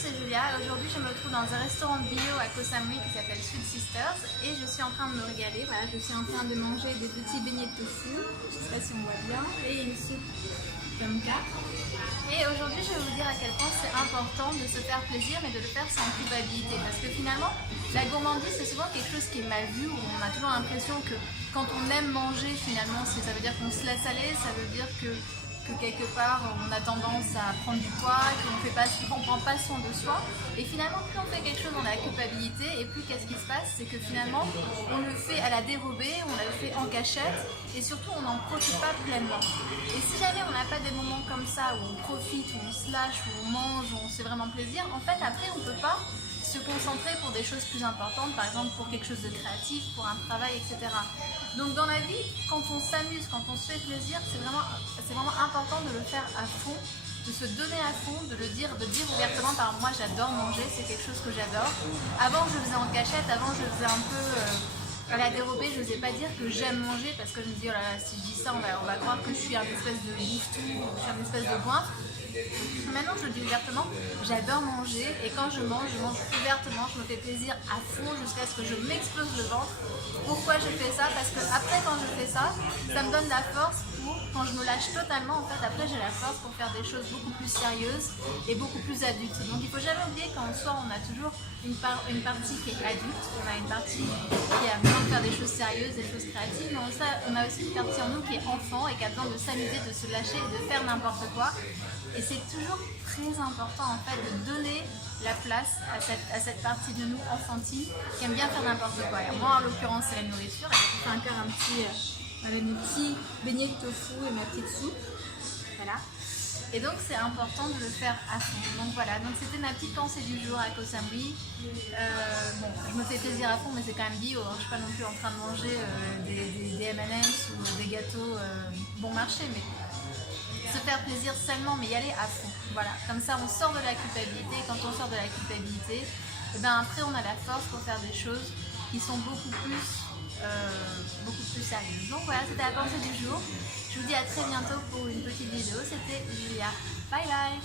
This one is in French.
c'est Julia. Aujourd'hui, je me trouve dans un restaurant bio à Koh Samui qui s'appelle Sweet Sisters et je suis en train de me régaler. Voilà, je suis en train de manger des petits beignets de tofu, je ne sais pas si on voit bien, et une soupe tomka. Et aujourd'hui, je vais vous dire à quel point c'est important de se faire plaisir, mais de le faire sans culpabilité. Parce que finalement, la gourmandise, c'est souvent quelque chose qui est mal vu, où on a toujours l'impression que quand on aime manger, finalement, ça veut dire qu'on se laisse aller, ça veut dire que quelque part on a tendance à prendre du poids, qu'on ne prend pas soin de soi. Et finalement, plus on fait quelque chose dans la culpabilité, et plus qu'est-ce qui se passe, c'est que finalement on le fait à la dérobée, on le fait en cachette, et surtout on n'en profite pas pleinement. Et si jamais on n'a pas des moments comme ça où on profite, où on se lâche, où on mange, où on se fait vraiment plaisir, en fait après on ne peut pas se concentrer pour des choses plus importantes, par exemple pour quelque chose de créatif, pour un travail, etc. Donc dans la vie, quand on s'amuse, quand on se fait plaisir, c'est vraiment important de le faire à fond, de se donner à fond, de dire ouvertement, par exemple, moi j'adore manger, c'est quelque chose que j'adore. Avant je le faisais en cachette, avant je le faisais un peu à la dérobée, je n'osais pas dire que j'aime manger parce que je me dis, oh là là, si je dis ça, on va croire que je suis un espèce de bouffe-tout, je suis un espèce de goinfre. Maintenant je le dis ouvertement, j'adore manger et quand je mange ouvertement, je me fais plaisir à fond jusqu'à ce que je m'explose le ventre. Pourquoi je fais ça? Parce que après quand je fais ça, ça me donne la force pour, quand je me lâche totalement, en fait après j'ai la force pour faire des choses beaucoup plus sérieuses et beaucoup plus adultes. Donc il ne faut jamais oublier qu'en soi on a toujours une partie qui est adulte, on a une partie qui a besoin de faire des choses sérieuses, des choses créatives, mais on a aussi une partie en nous qui est enfant et qui a besoin de s'amuser, de se lâcher et de faire n'importe quoi. Et c'est toujours très important en fait de donner la place à cette partie de nous enfantine qui aime bien faire n'importe quoi. Et moi en l'occurrence c'est la nourriture, et j'ai fait encore un petit avec mes petits beignets de tofu et ma petite soupe. Voilà. Et donc c'est important de le faire à fond. Donc voilà, donc c'était ma petite pensée du jour à Koh Samui. Bon, je me fais plaisir à fond, mais c'est quand même bio, hein. Je ne suis pas non plus en train de manger des M&M's ou des gâteaux bon marché, mais se faire plaisir seulement, mais y aller à fond. Voilà, comme ça on sort de la culpabilité. Quand on sort de la culpabilité, et ben après on a la force pour faire des choses qui sont beaucoup plus sérieuses. Donc voilà, c'était la pensée du jour. Je vous dis à très bientôt pour une petite vidéo. C'était Julia. Bye bye.